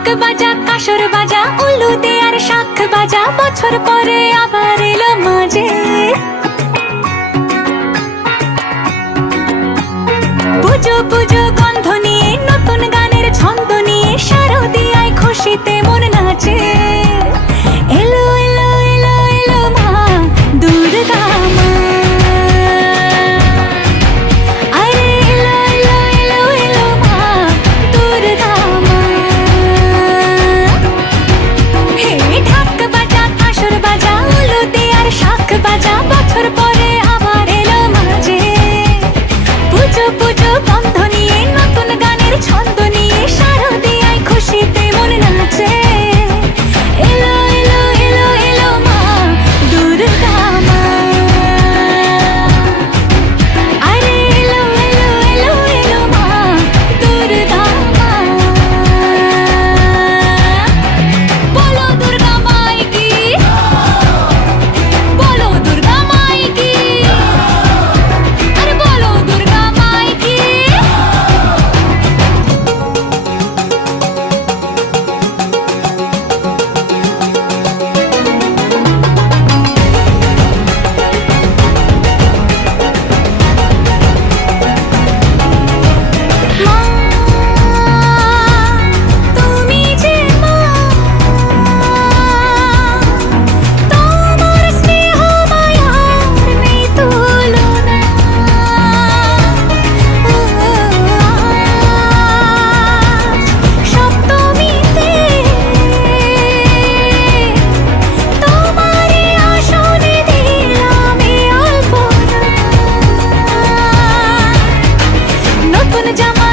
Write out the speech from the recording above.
ঢাক বাজা কাসর বাজা উলু দে আর শাখ বাজা, বছর পরে আবার এলো মাঝে। পুজো পুজো গন্ধ নিয়ে নতুন গানের ছন্দ নিয়ে শারদিয়ায় খুশিতে মন নাচে। এলো এলো এলো এলো মা দুর্গা মা, আরে এলো এলো এলো এলো মা দুর্গা মা। হে ঢাক বাজা কাসর বাজা উলু দে আর শাখ বাজা, বছর পরে আবার এলো মাঝে। পুজো পুজো গন্ধ নিয়ে নতুন গানের ছন্দ নিয়ে শারদিয়ায় খুশিতে মন নাচে। এলো এলো এলো এলো মা দুর্গা মা, আরে এলো এলো এলো এলো মা দুর্গা মা। বলো দুর্গা মাই কি, বলো দুর্গা মাই কি, আরে বলো দুর্গা মাই কি। মা তুমি যে মা, তোমার স্নেহ মায়ার নেই তুলনা। সপ্তমীতে তোমারই আসনে দিলাম এই অল্পনা। নতুন জামা